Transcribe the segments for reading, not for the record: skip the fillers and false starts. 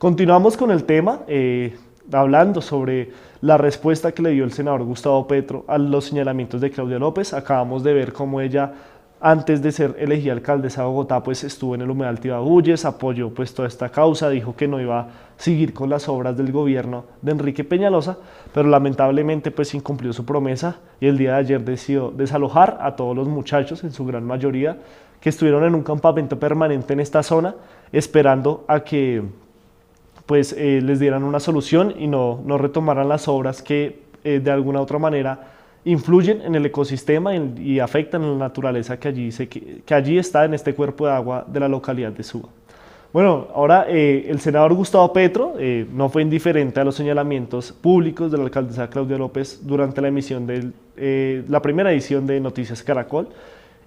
Continuamos con el tema, hablando sobre la respuesta que le dio el senador Gustavo Petro a los señalamientos de Claudia López. Acabamos de ver cómo ella, antes de ser elegida alcaldesa de Bogotá, pues estuvo en el Humedal Tibaguyes, apoyó pues toda esta causa, dijo que no iba a seguir con las obras del gobierno de Enrique Peñalosa, pero lamentablemente pues incumplió su promesa y el día de ayer decidió desalojar a todos los muchachos, en su gran mayoría, que estuvieron en un campamento permanente en esta zona, esperando a que pues les dieran una solución y no retomaran las obras que de alguna u otra manera influyen en el ecosistema y afectan a la naturaleza que allí está en este cuerpo de agua de la localidad de Suba. Bueno, ahora el senador Gustavo Petro no fue indiferente a los señalamientos públicos de la alcaldesa Claudia López durante la emisión de la primera edición de Noticias Caracol,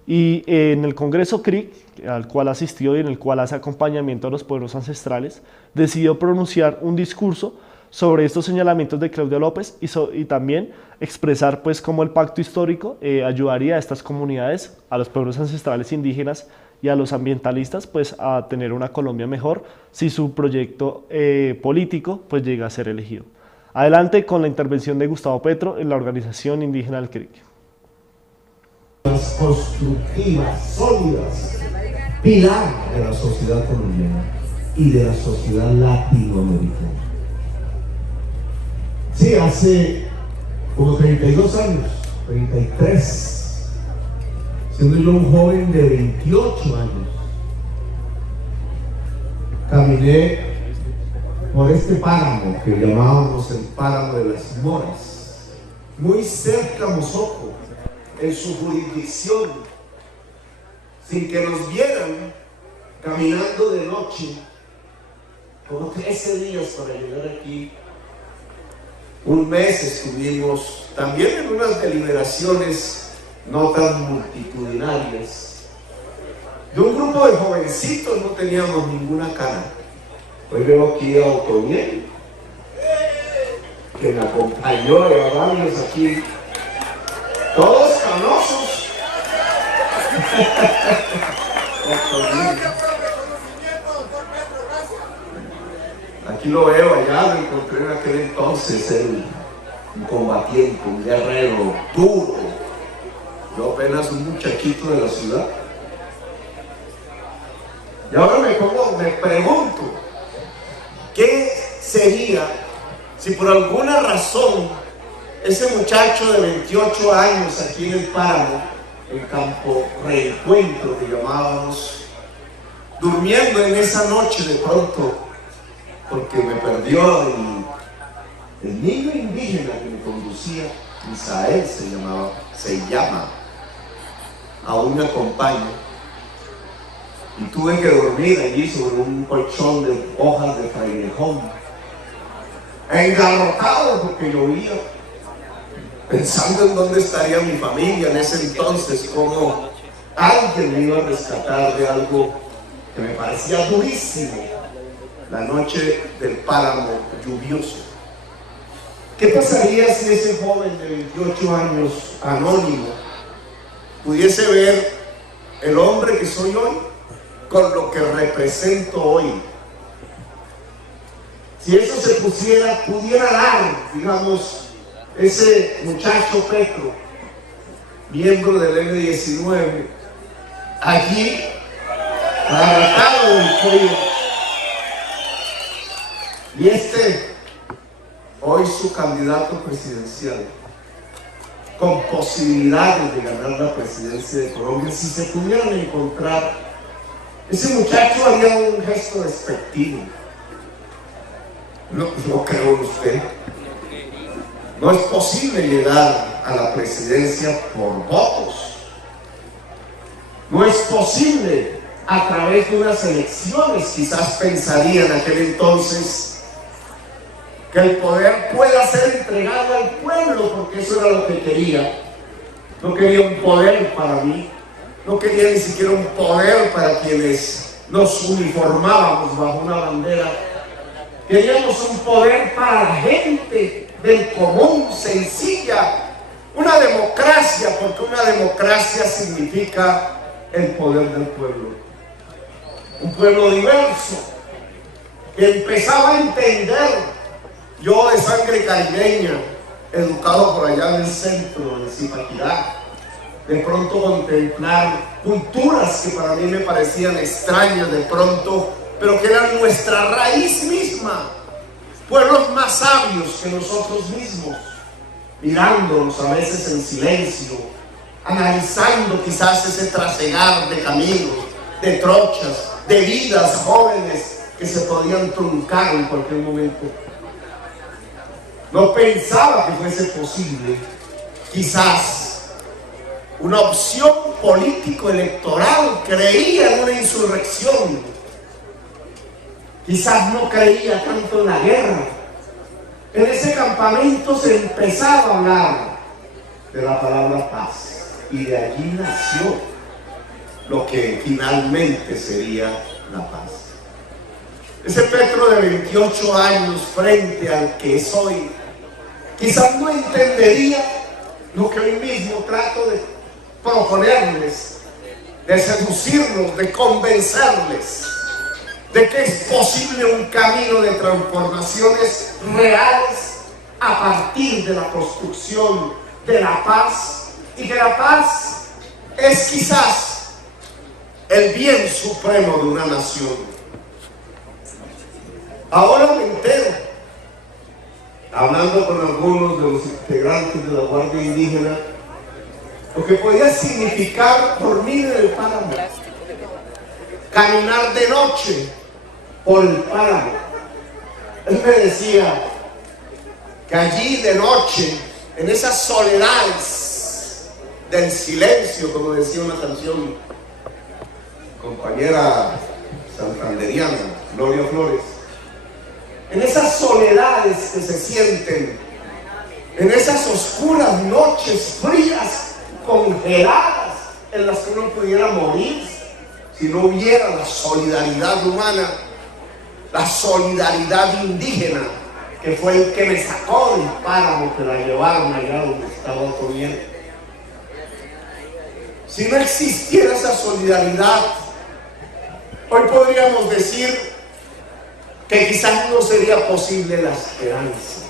y en el Congreso CRIC, al cual asistió y en el cual hace acompañamiento a los pueblos ancestrales, decidió pronunciar un discurso sobre estos señalamientos de Claudia López y también expresar pues cómo el pacto histórico ayudaría a estas comunidades, a los pueblos ancestrales indígenas y a los ambientalistas pues a tener una Colombia mejor si su proyecto político pues llega a ser elegido. Adelante con la intervención de Gustavo Petro en la organización indígena del CRIC. Constructivas, sólidas, pilar de la sociedad colombiana y de la sociedad latinoamericana. Sí, hace como 32 años, 33, siendo yo un joven de 28 años, caminé por este páramo que llamábamos el páramo de las Moras, muy cerca a Mosoco, en su jurisdicción, sin que nos vieran, caminando de noche, como 13 días para llegar aquí. Un mes estuvimos también en unas deliberaciones no tan multitudinarias. De un grupo de jovencitos no teníamos ninguna cara. Hoy veo aquí a Otoniel, que me acompañó a varios aquí. Todos canosos. Aquí lo veo, allá lo encontré en aquel entonces, un combatiente, un guerrero duro. Yo apenas un muchachito de la ciudad. Y ahora me pregunto, ¿qué sería si por alguna razón ese muchacho de 28 años aquí en el páramo, el campo reencuentro que llamábamos, durmiendo en esa noche de pronto, porque me perdió el niño indígena que me conducía, Misael se llama, aún me acompaña, y tuve que dormir allí sobre un colchón de hojas de frailejón, engarrotado porque llovía, pensando en dónde estaría mi familia en ese entonces, cómo alguien me iba a rescatar de algo que me parecía durísimo, la noche del páramo lluvioso. ¿Qué pasaría si ese joven de 28 años, anónimo, pudiese ver el hombre que soy hoy con lo que represento hoy? Si eso se pudiera dar, digamos, ese muchacho Petro, miembro del M19, allí, arrancado del frío, y hoy su candidato presidencial, con posibilidades de ganar la presidencia de Colombia, si se pudieran encontrar, ese muchacho haría un gesto despectivo. No creo en usted. No es posible llegar a la presidencia por votos. No es posible a través de unas elecciones. Quizás pensaría en aquel entonces que el poder pueda ser entregado al pueblo, porque eso era lo que quería. No quería un poder para mí. No quería ni siquiera un poder para quienes nos uniformábamos bajo una bandera. Queríamos un poder para la gente del común, sencilla, una democracia, porque una democracia significa el poder del pueblo. Un pueblo diverso, que empezaba a entender, yo de sangre caribeña, educado por allá en el centro, en Zipaquirá, de pronto contemplar culturas que para mí me parecían extrañas de pronto, pero que eran nuestra raíz misma, pueblos más sabios que nosotros mismos, mirándonos a veces en silencio, analizando quizás ese trasegar de caminos, de trochas, de vidas jóvenes que se podían truncar en cualquier momento. No pensaba que fuese posible, quizás, una opción político-electoral. Creía en una insurrección. Quizás no creía tanto en la guerra. En ese campamento se empezaba a hablar de la palabra paz. Y de allí nació lo que finalmente sería la paz. Ese Petro de 28 años frente al que es hoy, quizás no entendería lo que hoy mismo trato de proponerles, de seducirlos, de convencerles de que es posible un camino de transformaciones reales a partir de la construcción de la paz, y que la paz es quizás el bien supremo de una nación. Ahora me entero, hablando con algunos de los integrantes de la Guardia Indígena, lo que podía significar dormir en el páramo, caminar de noche por el páramo. Él me decía que allí de noche, en esas soledades del silencio, como decía una canción, compañera santanderiana, Gloria Flores, en esas soledades que se sienten, en esas oscuras noches frías, congeladas, en las que uno pudiera morir si no hubiera la solidaridad humana, la solidaridad indígena, que fue el que me sacó del páramo, que la llevaron allá donde estaba Otoniel. Si no existiera esa solidaridad, hoy podríamos decir que quizás no sería posible la esperanza.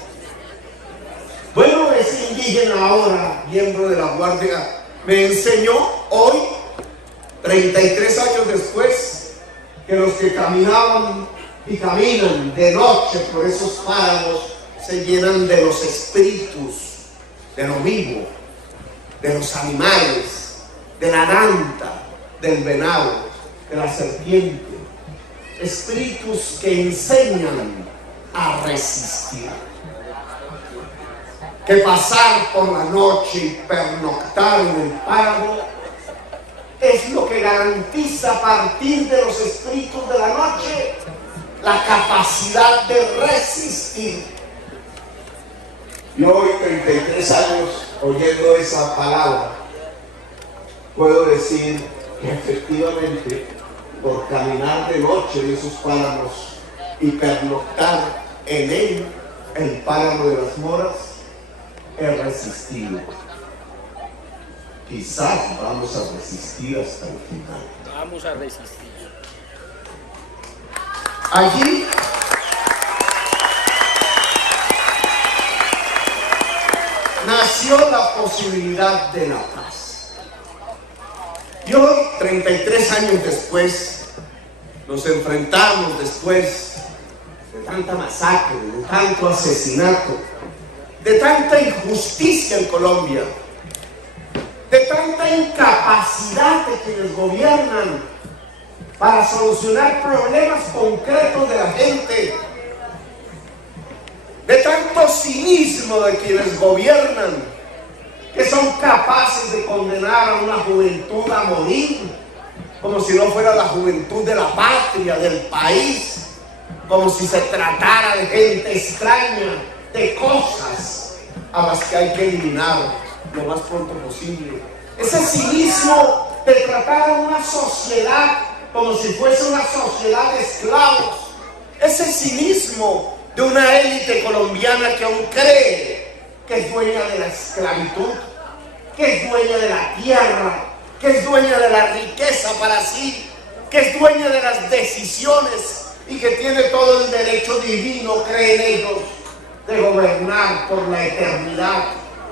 Bueno, ese indígena ahora, miembro de la Guardia, me enseñó hoy, 33 años después, que los que caminaban y caminan de noche por esos páramos se llenan de los espíritus, de lo vivo, de los animales, de la nanta, del venado, de la serpiente, espíritus que enseñan a resistir. Que pasar por la noche y pernoctar en el páramo es lo que garantiza a partir de los espíritus de la noche la capacidad de resistir. Y hoy, 33 años oyendo esa palabra, puedo decir que efectivamente por caminar de noche en esos páramos y pernoctar en él, el páramo de las Moras, he resistido. Quizás vamos a resistir hasta el final. Vamos a resistir. Allí nació la posibilidad de la paz. Y hoy, 33 años después, nos enfrentamos después de tanta masacre, de tanto asesinato, de tanta injusticia en Colombia, de tanta incapacidad de quienes gobiernan para solucionar problemas concretos de la gente, de tanto cinismo de quienes gobiernan, que son capaces de condenar a una juventud a morir, como si no fuera la juventud de la patria, del país, como si se tratara de gente extraña, de cosas a las que hay que eliminar lo más pronto posible. Ese cinismo de tratar a una sociedad como si fuese una sociedad de esclavos, ese cinismo de una élite colombiana que aún cree que es dueña de la esclavitud, que es dueña de la tierra, que es dueña de la riqueza para sí, que es dueña de las decisiones y que tiene todo el derecho divino, creen ellos, de gobernar por la eternidad,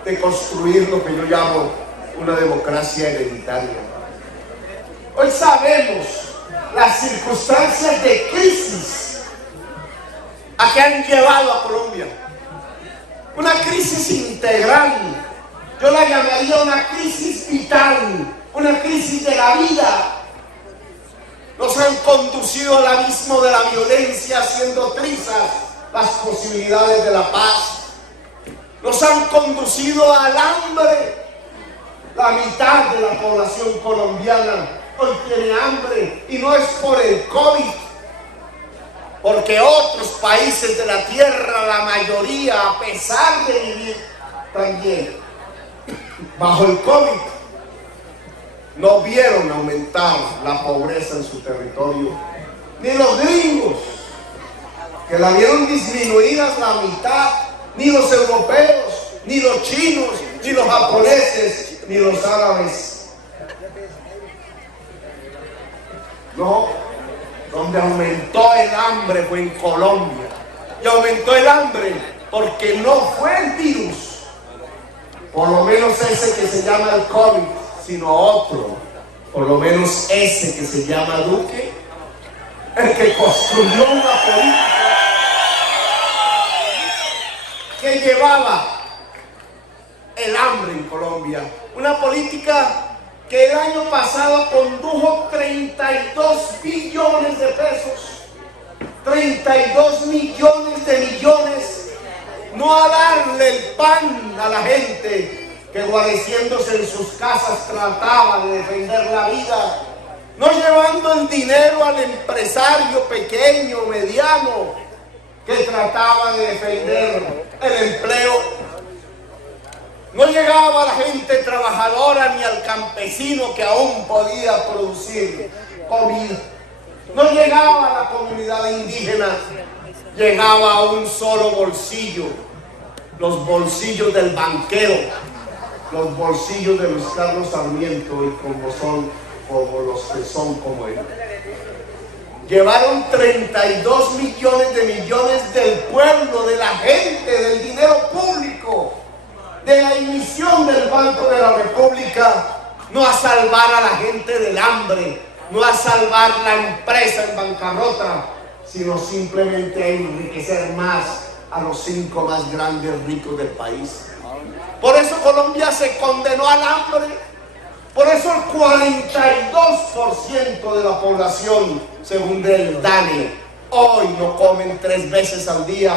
de construir lo que yo llamo una democracia hereditaria. Hoy sabemos las circunstancias de crisis a que han llevado a Colombia. Una crisis integral, yo la llamaría una crisis vital, una crisis de la vida. Nos han conducido al abismo de la violencia, haciendo trizas las posibilidades de la paz. Nos han conducido al hambre. La mitad de la población colombiana hoy tiene hambre, y no es por el COVID, porque otros países de la tierra, la mayoría, a pesar de vivir también bajo el COVID, no vieron aumentar la pobreza en su territorio. Ni los gringos, que la vieron disminuidas la mitad, ni los europeos, ni los chinos, ni los japoneses, ni los árabes. No, donde aumentó el hambre fue en Colombia. Y aumentó el hambre porque no fue el virus, por lo menos ese que se llama el COVID, sino otro, por lo menos ese que se llama Duque, el que construyó una política que llevaba el hambre en Colombia, una política que el año pasado condujo 32 billones de pesos, 32 millones de millones, no a darle el pan a la gente que guareciéndose en sus casas trataba de defender la vida, no llevando el dinero al empresario pequeño, mediano, que trataba de defender el empleo. No llegaba a la gente trabajadora ni al campesino que aún podía producir comida. No llegaba a la comunidad indígena, llegaba a un solo bolsillo, los bolsillos del banquero, los bolsillos de Luis Carlos Sarmiento, y como los que son como él. Llevaron 32 millones de millones del pueblo, de la gente, del dinero público, de la emisión del Banco de la República, no a salvar a la gente del hambre, no a salvar la empresa en bancarrota, sino simplemente a enriquecer más a los 5 más grandes ricos del país. Por eso Colombia se condenó al hambre. Por eso el 42% de la población, según el DANE, hoy no comen 3 veces al día,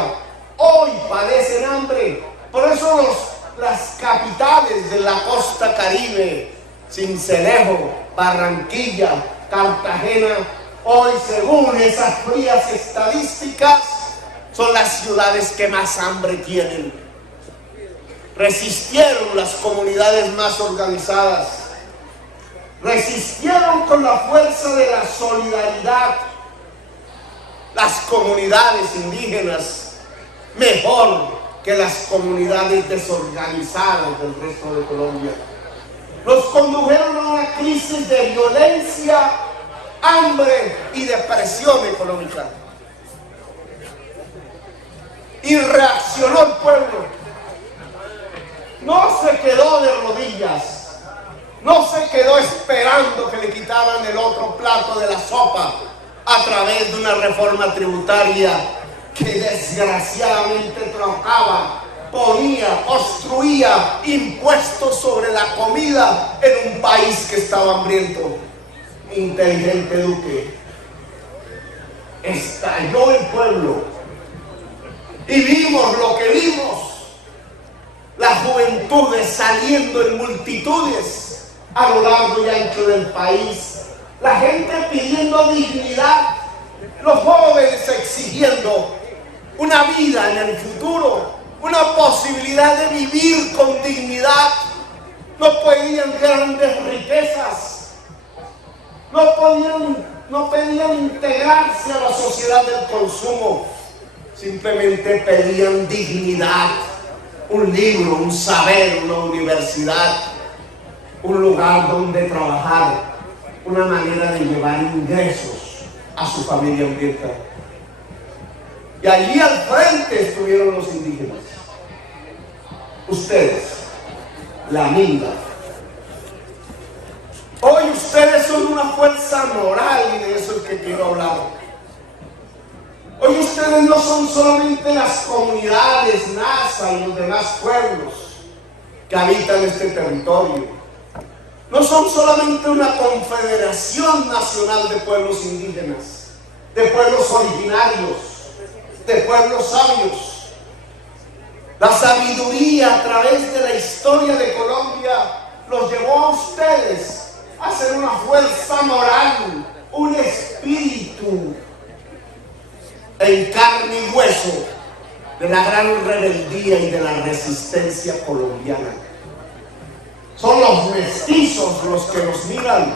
hoy padecen hambre. Por eso las capitales de la costa caribe, Sincelejo, Barranquilla, Cartagena, hoy según esas frías estadísticas, son las ciudades que más hambre tienen. Resistieron las comunidades más organizadas, resistieron con la fuerza de la solidaridad las comunidades indígenas mejor que las comunidades desorganizadas del resto de Colombia. Nos condujeron a una crisis de violencia, hambre y depresión económica. Y reaccionó el pueblo. No se quedó de rodillas, no se quedó esperando que le quitaran el otro plato de la sopa a través de una reforma tributaria que desgraciadamente trocaba, ponía, construía impuestos sobre la comida en un país que estaba hambriento. Inteligente Duque. Estalló el pueblo y vimos lo que vimos. Las juventudes saliendo en multitudes a lo largo y ancho del país, la gente pidiendo dignidad, los jóvenes exigiendo una vida en el futuro, una posibilidad de vivir con dignidad. No pedían grandes riquezas, no pedían integrarse a la sociedad del consumo, simplemente pedían dignidad. Un libro, un saber, una universidad, un lugar donde trabajar, una manera de llevar ingresos a su familia hambrienta. Y allí al frente estuvieron los indígenas. Ustedes, la minga. Hoy ustedes son una fuerza moral y de eso es que quiero hablar. Hoy ustedes no son solamente las comunidades NASA y los demás pueblos que habitan este territorio. No son solamente una confederación nacional de pueblos indígenas, de pueblos originarios, de pueblos sabios. La sabiduría a través de la historia de Colombia los llevó a ustedes a ser una fuerza moral, un espíritu en carne y hueso de la gran rebeldía y de la resistencia colombiana. Son los mestizos los que nos miran,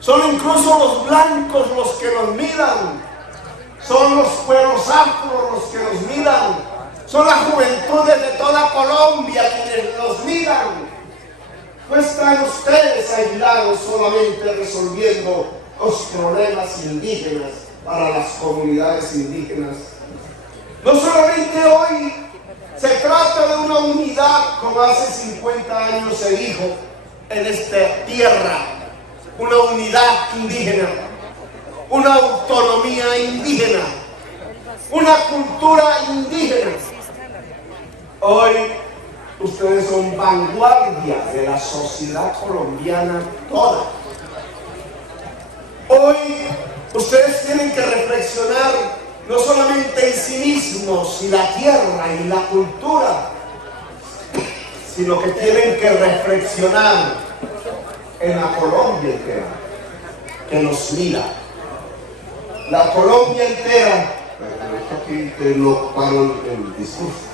son incluso los blancos los que nos miran, son los pueblos afro los que nos miran, son las juventudes de toda Colombia quienes nos miran. No están ustedes aislados solamente resolviendo los problemas indígenas para las comunidades indígenas. No solamente hoy se trata de una unidad, como hace 50 años se dijo en esta tierra, una unidad indígena, una autonomía indígena, una cultura indígena. Hoy ustedes son vanguardia de la sociedad colombiana toda. Hoy ustedes tienen que reflexionar no solamente en sí mismos y la tierra y la cultura, sino que tienen que reflexionar en la Colombia entera, que nos mira. La Colombia entera. Aquí te lo paro el discurso.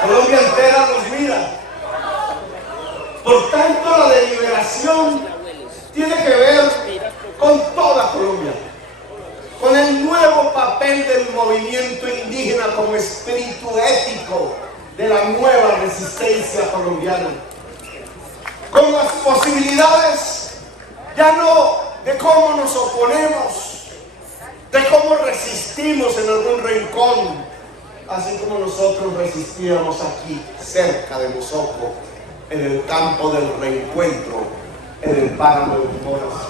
Colombia entera nos mira. Por tanto, la deliberación tiene que ver con toda Colombia, con el nuevo papel del movimiento indígena como espíritu ético de la nueva resistencia colombiana, con las posibilidades ya no de cómo nos oponemos, de cómo resistimos en algún rincón, así como nosotros resistíamos aquí cerca de Mosoco, en el campo del reencuentro, en el páramo de Moras.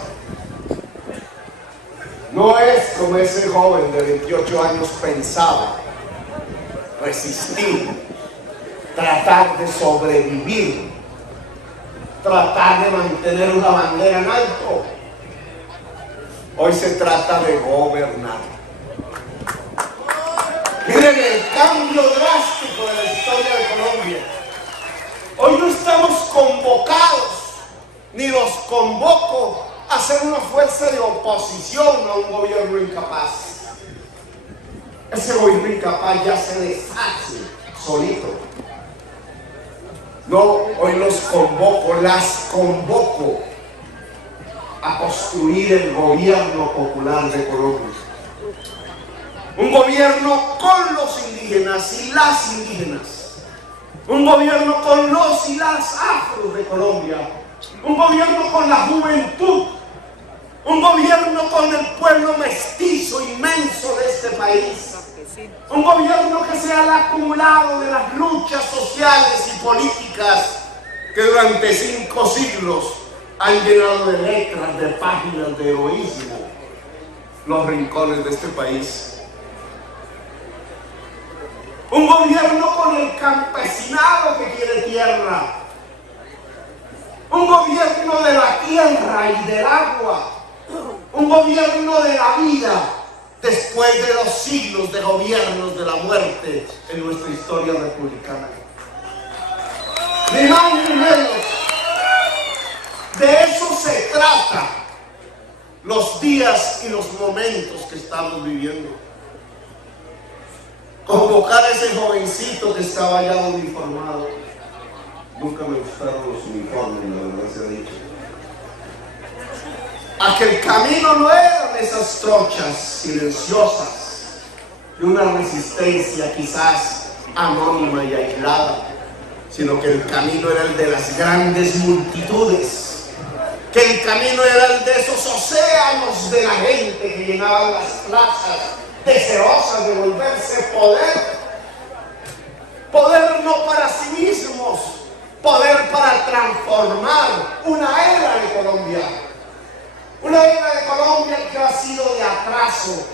No es como ese joven de 28 años pensaba: resistir, tratar de sobrevivir, tratar de mantener una bandera en alto. Hoy se trata de gobernar. Miren el cambio drástico de la historia de Colombia. Hoy no estamos convocados, ni los convoco a ser una fuerza de oposición a un gobierno incapaz. Ese gobierno incapaz ya se deshace solito. No, hoy los convoco, las convoco a construir el gobierno popular de Colombia. Un gobierno con los indígenas y las indígenas. Un gobierno con los y las afros de Colombia. Un gobierno con la juventud. Un gobierno con el pueblo mestizo inmenso de este país. Un gobierno que sea el acumulado de las luchas sociales y políticas que durante 5 siglos han llenado de letras, de páginas de heroísmo los rincones de este país. Un gobierno con el campesinado que quiere tierra. Un gobierno de la tierra y del agua. Un gobierno de la vida después de los siglos de gobiernos de la muerte en nuestra historia republicana. Ni más ni menos. De eso se trata los días y los momentos que estamos viviendo. Convocar a ese jovencito que estaba ya uniformado. Nunca me gustaron los uniformes, la verdad se ha dicho. A que el camino no eran esas trochas silenciosas de una resistencia quizás anónima y aislada, sino que el camino era el de las grandes multitudes, que el camino era el de esos océanos de la gente que llenaban las plazas, deseosas de volverse poder. Poder no para sí mismos, poder para transformar una era de Colombia. Una era de Colombia que ha sido de atraso,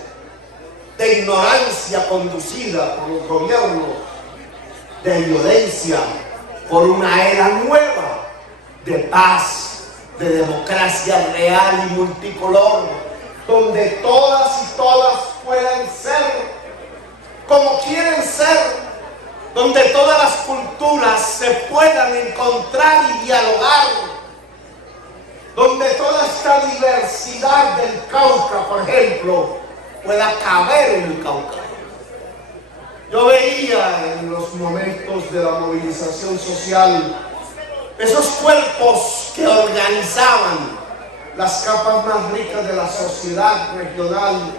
de ignorancia conducida por los gobiernos, de violencia, por una era nueva, de paz, de democracia real y multicolor, donde todas y todas puedan ser como quieren ser, donde todas las culturas se puedan encontrar y dialogar, donde toda esta diversidad del Cauca, por ejemplo, pueda caber en el Cauca. Yo veía en los momentos de la movilización social esos cuerpos que organizaban las capas más ricas de la sociedad regional,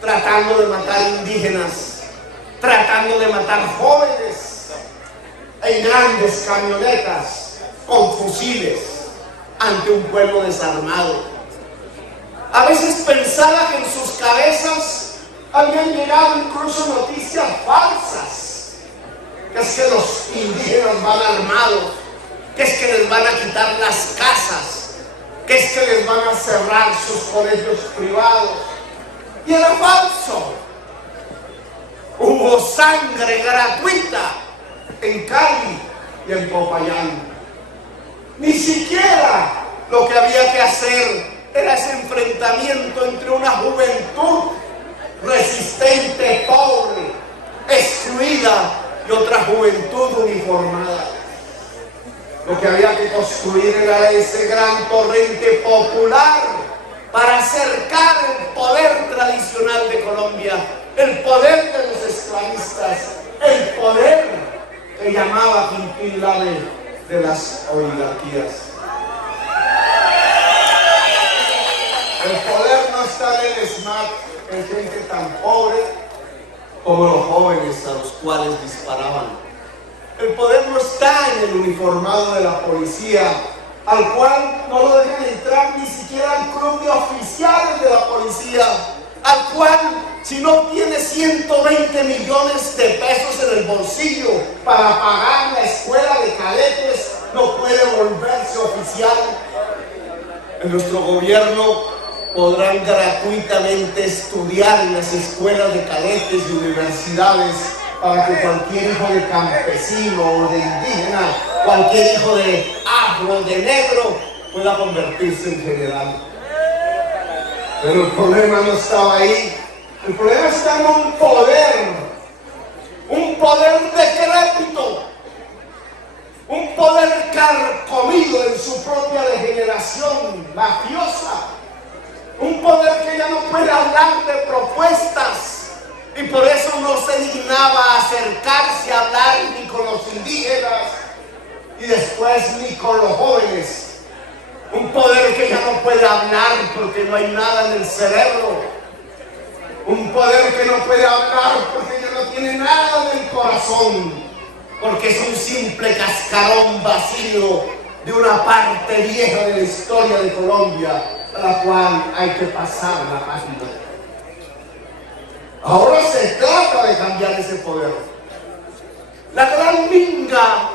tratando de matar indígenas, tratando de matar jóvenes en grandes camionetas con fusiles ante un pueblo desarmado. A veces pensaba que en sus cabezas habían llegado incluso noticias falsas, que es que los indígenas van armados, que es que les van a quitar las casas, que es que les van a cerrar sus colegios privados. Y era falso. Hubo sangre gratuita en Cali y en Popayán. Ni siquiera lo que había que hacer era ese enfrentamiento entre una juventud resistente, pobre, excluida, y otra juventud uniformada. Lo que había que construir era ese gran torrente popular para acercar el poder tradicional de Colombia, el poder de los esclavistas, el poder que llamaba Quintín Lame de las oligarquías. El poder no está en el SMAT, en gente tan pobre como los jóvenes a los cuales disparaban. El poder no está en el uniformado de la policía, al cual no lo dejan entrar ni siquiera al club de oficiales de la policía, al cual, si no tiene 120 millones de pesos en el bolsillo para pagar la escuela de cadetes, no puede volverse oficial. En nuestro gobierno podrán gratuitamente estudiar en las escuelas de cadetes y universidades para que cualquier hijo de campesino o de indígena, cualquier hijo de afro, de negro, pueda convertirse en general. Pero el problema no estaba ahí. El problema está en un poder decrépito, un poder carcomido en su propia degeneración mafiosa, un poder que ya no puede hablar de propuestas, y por eso no se dignaba a acercarse a hablar ni con los indígenas y después ni con los jóvenes. Un poder que ya no puede hablar porque no hay nada en el cerebro. Un poder que no puede hablar porque ya no tiene nada en el corazón, porque es un simple cascarón vacío de una parte vieja de la historia de Colombia, a la cual hay que pasar la página. Ahora se trata de cambiar ese poder. La gran minga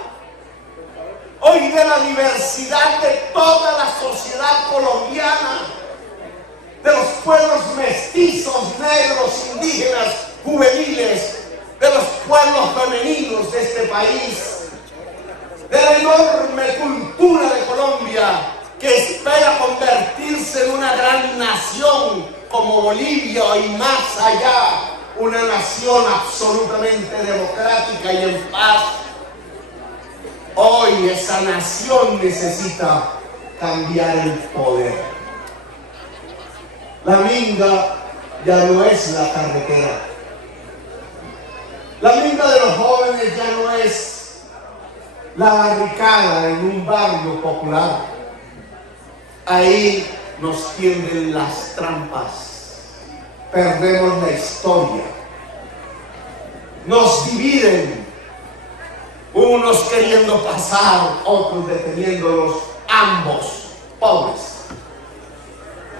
hoy de la diversidad de toda la sociedad colombiana, de los pueblos mestizos, negros, indígenas, juveniles, de los pueblos femeninos de este país, de la enorme cultura de Colombia, que espera convertirse en una gran nación como Bolivia y más allá, una nación absolutamente democrática y en paz. Hoy esa nación necesita cambiar el poder. La minga ya no es la carretera. La minga de los jóvenes ya no es la barricada en un barrio popular. Ahí nos tienden las trampas, perdemos la historia, nos dividen, unos queriendo pasar, otros deteniéndolos, ambos pobres,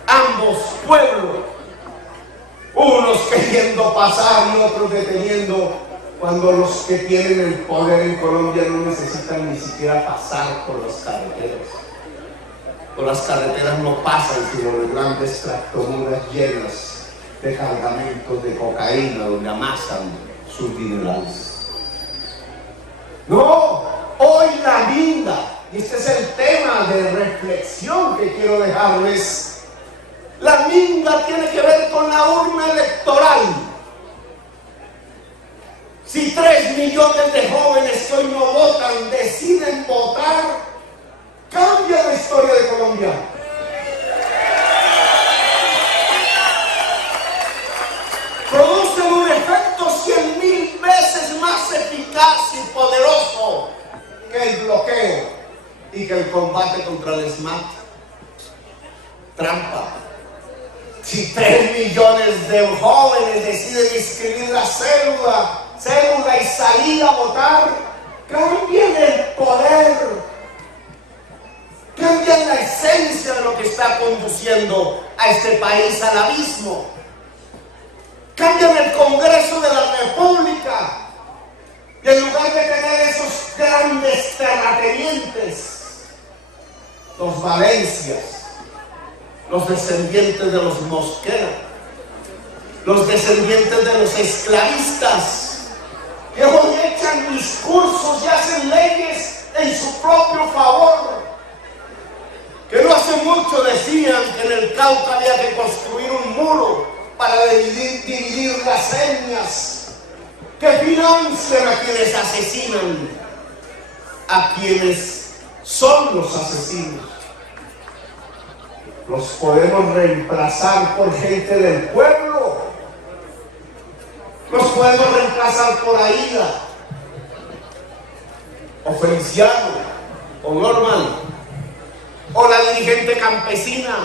ambos pueblos, unos queriendo pasar y otros deteniendo, cuando los que tienen el poder en Colombia no necesitan ni siquiera pasar por las carreteras. Por las carreteras no pasan sino las grandes tractomulas llenas de cargamentos de cocaína donde amasan sus dinerales. No, hoy la minga, y este es el tema de reflexión que quiero dejarles, la minga tiene que ver con la urna electoral. Si 3 millones de jóvenes que hoy no votan deciden votar, cambia la historia de Colombia. Produce un efecto 100.000 veces más eficaz y poderoso que el bloqueo y que el combate contra el SMAT. Trampa. Si 3 millones de jóvenes deciden inscribir la cédula y salir a votar, cambian el poder, cambian la esencia de lo que está conduciendo a este país al abismo. Cambian el Congreso de la República y en lugar de tener esos grandes terratenientes, los Valencias, los descendientes de los Mosquera, los descendientes de los esclavistas, que hoy echan discursos y hacen leyes en su propio favor, que no hace mucho decían que en el Cauca había que construir un muro para dividir las etnias, que financian a quienes asesinan, a quienes son los asesinos. Los podemos reemplazar por gente del pueblo, los podemos reemplazar por Aida, o Feliciano, o Norman, o la dirigente campesina,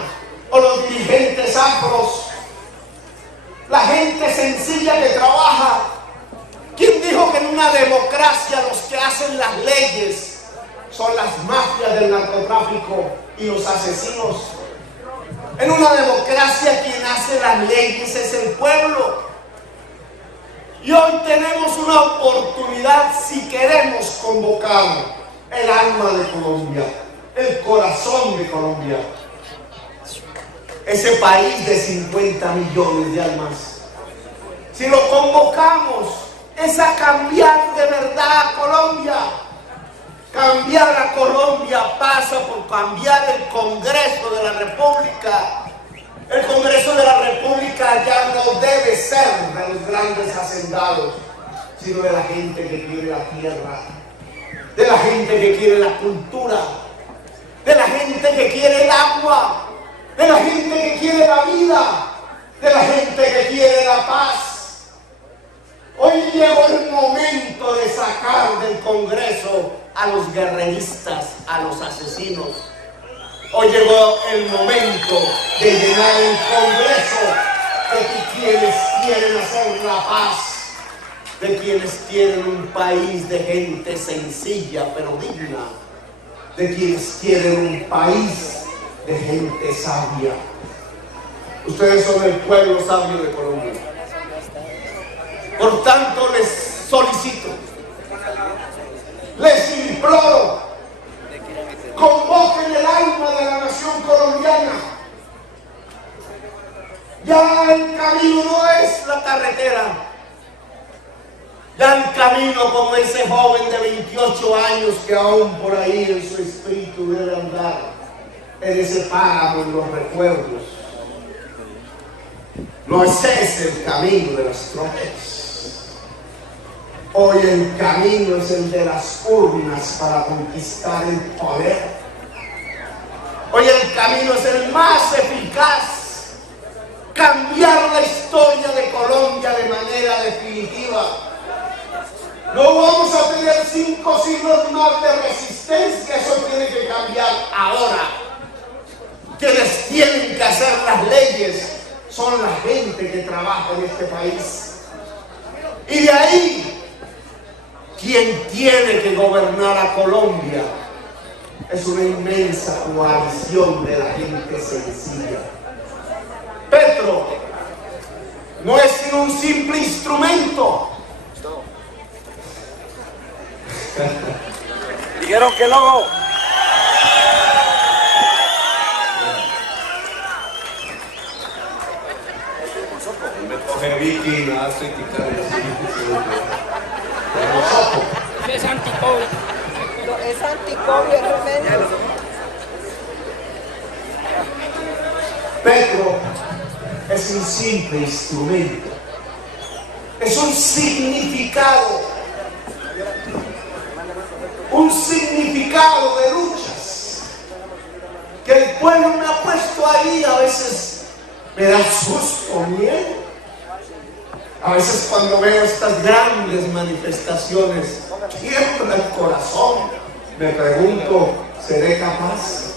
o los dirigentes afros, la gente sencilla que trabaja. ¿Quién dijo que en una democracia los que hacen las leyes son las mafias del narcotráfico y los asesinos? En una democracia quien hace las leyes es el pueblo. Y hoy tenemos una oportunidad, si queremos convocar el alma de Colombia, el corazón de Colombia, ese país de 50 millones de almas. Si lo convocamos, es a cambiar de verdad a Colombia. Cambiar a Colombia pasa por cambiar el Congreso de la República. El Congreso de la República ya no debe ser de los grandes hacendados, sino de la gente que quiere la tierra, de la gente que quiere la cultura, de la gente que quiere el agua, de la gente que quiere la vida, de la gente que quiere la paz. Hoy llegó el momento de sacar del Congreso a los guerreristas, a los asesinos. Hoy llegó el momento de llenar el Congreso de quienes quieren hacer la paz, de quienes quieren un país de gente sencilla pero digna, de quienes quieren un país de gente sabia. Ustedes son el pueblo sabio de Colombia. Por tanto, les solicito, les imploro, convoquen el alma de la nación colombiana. Ya el camino no es la carretera. Ya el camino, como ese joven de 28 años que aún por ahí en su espíritu debe andar, en ese páramo en los recuerdos. No es ese el camino de las tropas. Hoy el camino es el de las urnas para conquistar el poder. Hoy el camino es el más eficaz. Cambiar la historia de Colombia de manera definitiva. No vamos a tener 5 siglos más de resistencia, eso tiene que cambiar ahora. Quienes tienen que hacer las leyes son la gente que trabaja en este país. Y de ahí, quien tiene que gobernar a Colombia es una inmensa coalición de la gente sencilla. Petro no es sino un simple instrumento. Dijeron que no. Me coge Vicky y me hace quitar el Es anti-COVID. No, es anti-COVID, es remedio. Petro es un simple instrumento, es un significado de luchas que el pueblo me ha puesto ahí. A veces me da susto, miedo. A veces cuando veo estas grandes manifestaciones tiembla el corazón. Me pregunto, ¿seré capaz?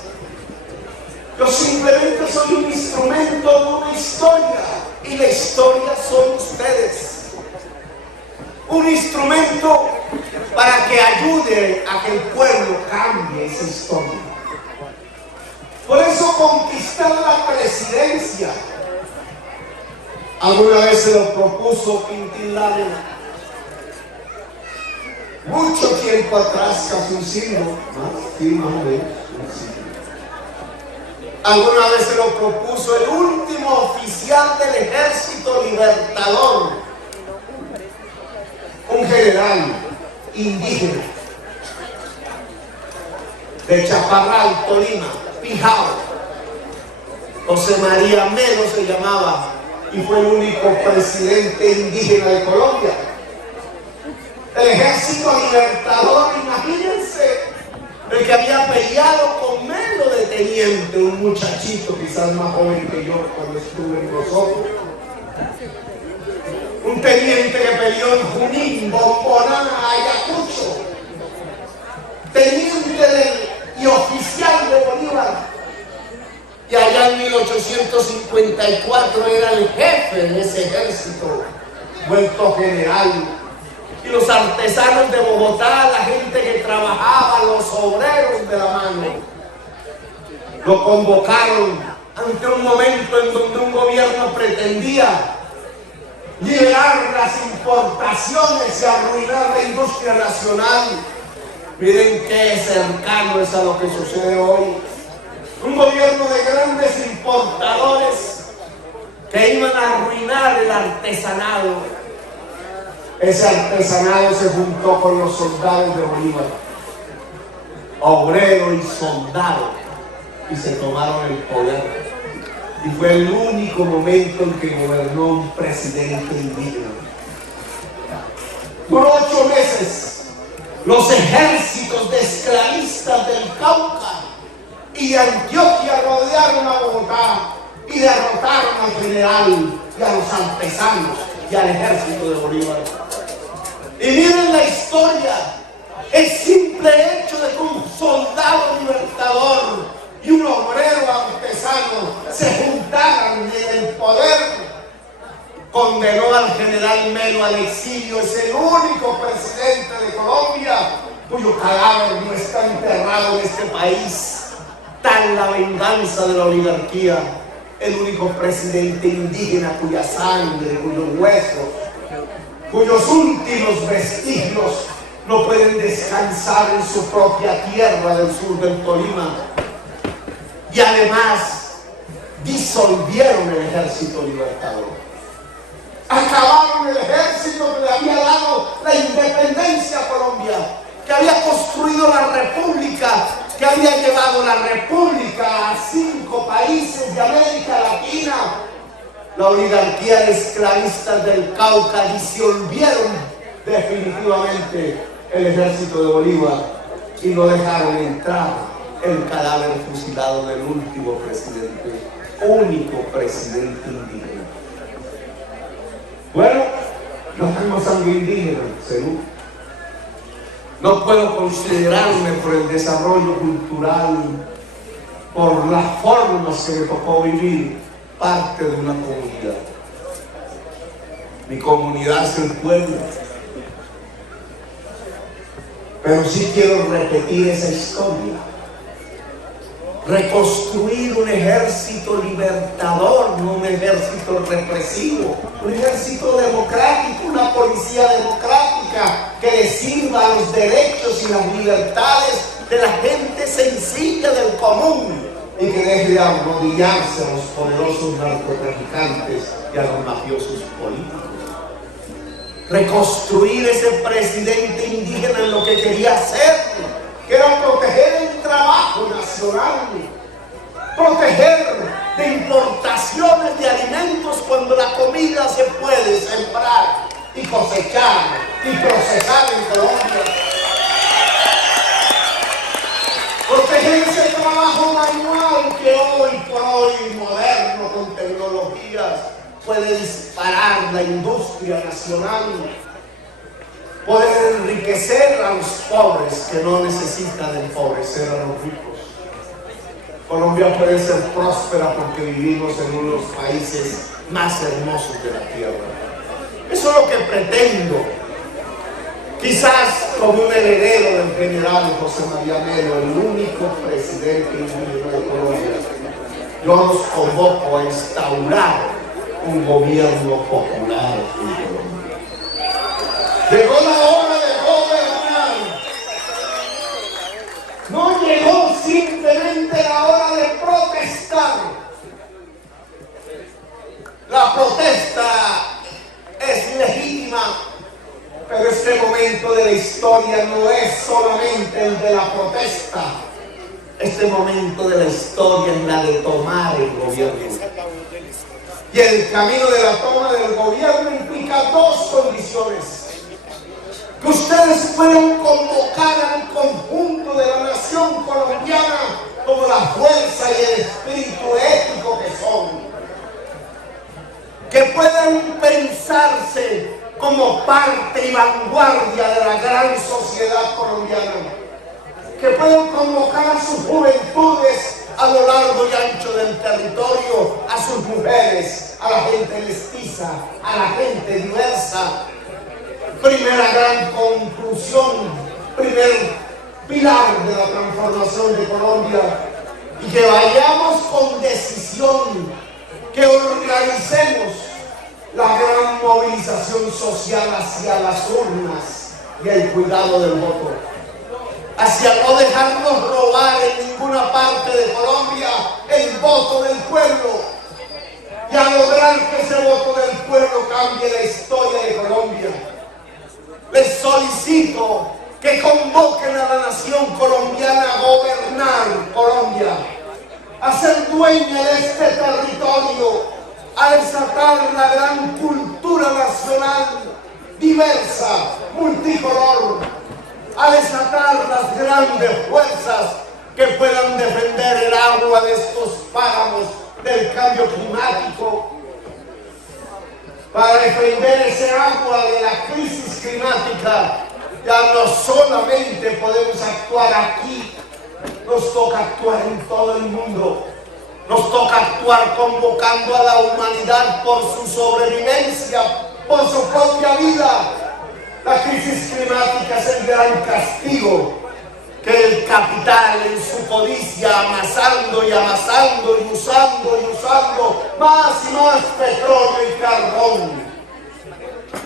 Yo simplemente soy un instrumento de una historia, y la historia son ustedes. Un instrumento para que ayude a que el pueblo cambie esa historia. Por eso conquistar la presidencia alguna vez se lo propuso Quintín Lara. Mucho tiempo atrás, casi un siglo, más o menos un siglo. Alguna vez se lo propuso el último oficial del Ejército Libertador, un general indígena de Chaparral, Tolima, Pijao. José María Melo se llamaba, y fue el único presidente indígena de Colombia. El Ejército Libertador, imagínense, el que había peleado con Melo de teniente, un muchachito quizás más joven que yo cuando estuve en nosotros. Un teniente que peleó en Junín, Bomboná, Ayacucho. Teniente y oficial de Bolívar. Y allá en 1854 era el jefe de ese ejército, vuelto general. Y los artesanos de Bogotá, la gente que trabajaba, los obreros de la mano, lo convocaron ante un momento en donde un gobierno pretendía liberar las importaciones y arruinar la industria nacional. Miren qué cercano es a lo que sucede hoy. Un gobierno de grandes importadores que iban a arruinar el artesanado. Ese artesanado se juntó con los soldados de Bolívar, obrero y soldado, y se tomaron el poder. Y fue el único momento en que gobernó un presidente indígena. Por 8 meses, los ejércitos de esclavistas del Cauca y de Antioquia rodearon a Bogotá y derrotaron al general y a los artesanos y al ejército de Bolívar. Y miren la historia, el simple hecho de que un soldado libertador y un obrero artesano se juntaran en el poder, condenó al general Melo al exilio. Es el único presidente de Colombia cuyo cadáver no está enterrado en este país. Tal la venganza de la oligarquía. El único presidente indígena cuya sangre, cuyos huesos, cuyos últimos vestigios no pueden descansar en su propia tierra del sur del Tolima. Y además disolvieron el Ejército Libertador. Acabaron el ejército que le había dado la independencia a Colombia, que había construido la república, que había llevado la república a 5 países de América Latina. La oligarquía de esclavistas del Cauca disolvieron definitivamente el ejército de Bolívar y no dejaron entrar el cadáver fusilado del último presidente, único presidente indígena. Bueno, no tengo sangre indígena, seguro. No puedo considerarme por el desarrollo cultural, por las formas que me tocó vivir, parte de una comunidad. Mi comunidad es el pueblo. Pero sí quiero repetir esa historia. Reconstruir un ejército libertador, no un ejército represivo, un ejército democrático, una policía democrática que le sirva a los derechos y las libertades de la gente sencilla del común y que deje de arrodillarse a los poderosos narcotraficantes y a los mafiosos políticos. Reconstruir ese presidente indígena en lo que quería hacer, que era proteger el trabajo nacional, proteger de importaciones de alimentos cuando la comida se puede sembrar y cosechar y procesar en Colombia. Proteger ese trabajo manual que hoy por hoy, moderno, con tecnologías, puede disparar la industria nacional, poder enriquecer a los pobres que no necesitan empobrecer a los ricos. Colombia puede ser próspera porque vivimos en uno de los países más hermosos de la tierra. Eso es lo que pretendo. Quizás como un heredero del general José María Melo, el único presidente indígena de Colombia, yo los convoco a instaurar un gobierno popular en Colombia. Llegó la hora de gobernar. No llegó simplemente la hora de protestar. La protesta es legítima, pero este momento de la historia no es solamente el de la protesta. Este momento de la historia es la de tomar el gobierno. Y el camino de la toma del gobierno implica dos condiciones. Que ustedes puedan convocar al conjunto de la nación colombiana como la fuerza y el espíritu ético que son. Que puedan pensarse como parte y vanguardia de la gran sociedad colombiana. Que puedan convocar a sus juventudes a lo largo y ancho del territorio, a sus mujeres, a la gente mestiza, a la gente diversa. Primera gran conclusión, primer pilar de la transformación de Colombia, y que vayamos con decisión, que organicemos la gran movilización social hacia las urnas y el cuidado del voto, hacia no dejarnos robar en ninguna parte de Colombia el voto del pueblo, y a lograr que ese voto del pueblo cambie la historia de Colombia. Les solicito que convoquen a la nación colombiana a gobernar Colombia, a ser dueña de este territorio, a desatar la gran cultura nacional diversa, multicolor, a desatar las grandes fuerzas que puedan defender el agua de estos páramos del cambio climático, para defender ese agua de la crisis climática. Ya no solamente podemos actuar aquí, nos toca actuar en todo el mundo. Nos toca actuar convocando a la humanidad por su sobrevivencia, por su propia vida. La crisis climática es el gran castigo que el capital en su codicia, amasando y amasando y usando más y más petróleo y carbón.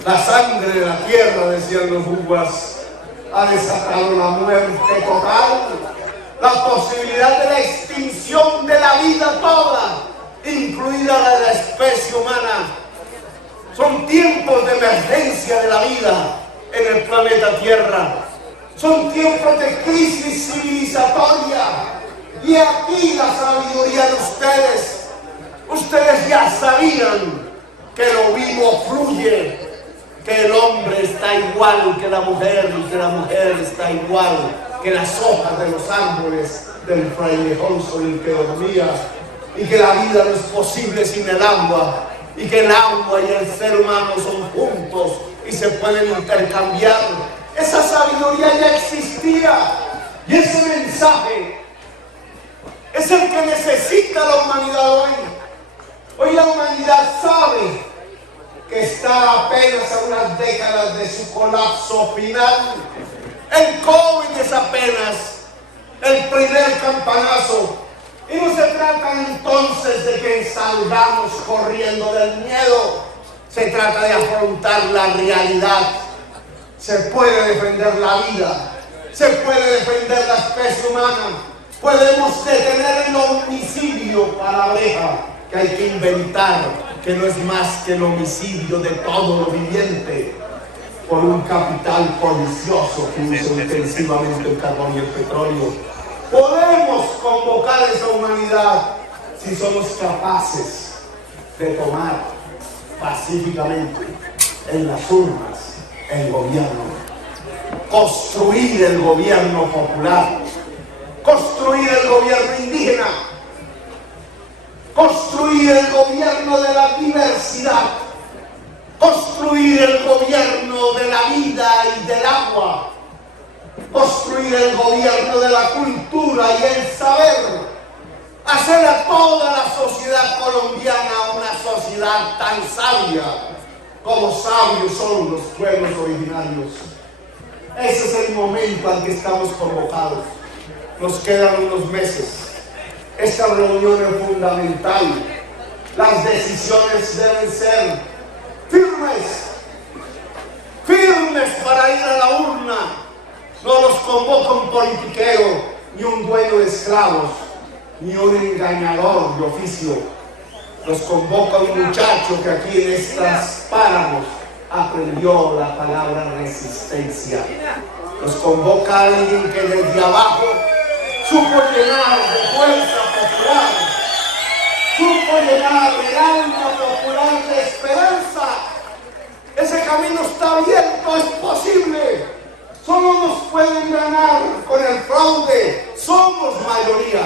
La sangre de la tierra, decían los Uguas, ha desatado la muerte total, la posibilidad de la extinción de la vida toda, incluida la de la especie humana. Son tiempos de emergencia de la vida en el planeta Tierra. Son tiempos de crisis civilizatoria. Y aquí la sabiduría de ustedes. Ustedes ya sabían que lo vivo fluye, que el hombre está igual que la mujer y que la mujer está igual que las hojas de los árboles del frailejón sobre el que dormía, y que la vida no es posible sin el agua, y que el agua y el ser humano son juntos y se pueden intercambiar. Esa sabiduría ya existía, y ese mensaje es el que necesita la humanidad hoy. Hoy la humanidad sabe que está apenas a unas décadas de su colapso final, El COVID es apenas el primer campanazo. Y no se trata entonces de que salgamos corriendo del miedo. Se trata de afrontar la realidad. Se puede defender la vida. Se puede defender la especie humana. Podemos detener el homicidio, palabreja que hay que inventar, que no es más que el homicidio de todo lo viviente por un capital codicioso que usa intensivamente el carbón y el petróleo. Podemos convocar a esa humanidad si somos capaces de tomar pacíficamente en las urnas el gobierno, construir el gobierno popular, construir el gobierno indígena, construir el gobierno de la diversidad, construir el gobierno de la vida y del agua, construir el gobierno de la cultura y el saber, hacer a toda la sociedad colombiana una sociedad tan sabia como sabios son los pueblos originarios. Ese es el momento al que estamos convocados. Nos quedan unos meses. Esta reunión es fundamental. Las decisiones deben ser firmes para ir a la urna. No los convoca un politiquero, ni un dueño de esclavos, ni un engañador de oficio. Los convoca un muchacho que aquí en estos páramos aprendió la palabra resistencia. Los convoca alguien que desde abajo supo llenar de fuerza popular, supo llenar el alma popular de esperanza. Ese camino está abierto, es posible. Solo nos pueden ganar con el fraude. Somos mayoría.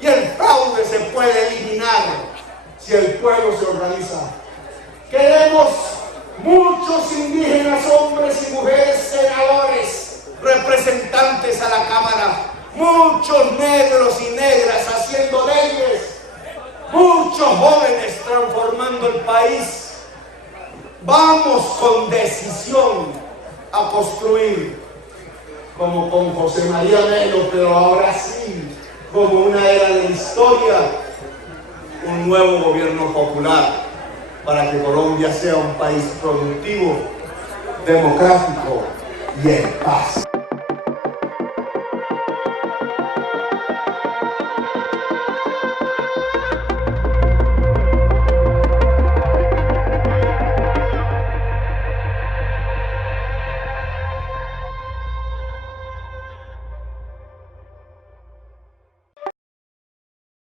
Y el fraude se puede eliminar si el pueblo se organiza. Queremos muchos indígenas, hombres y mujeres, senadores, representantes a la Cámara, muchos negros y negras haciendo leyes, muchos jóvenes transformando el país. Vamos con decisión a construir, como con José María Melo, pero ahora sí, como una era de la historia, un nuevo gobierno popular para que Colombia sea un país productivo, democrático y en paz.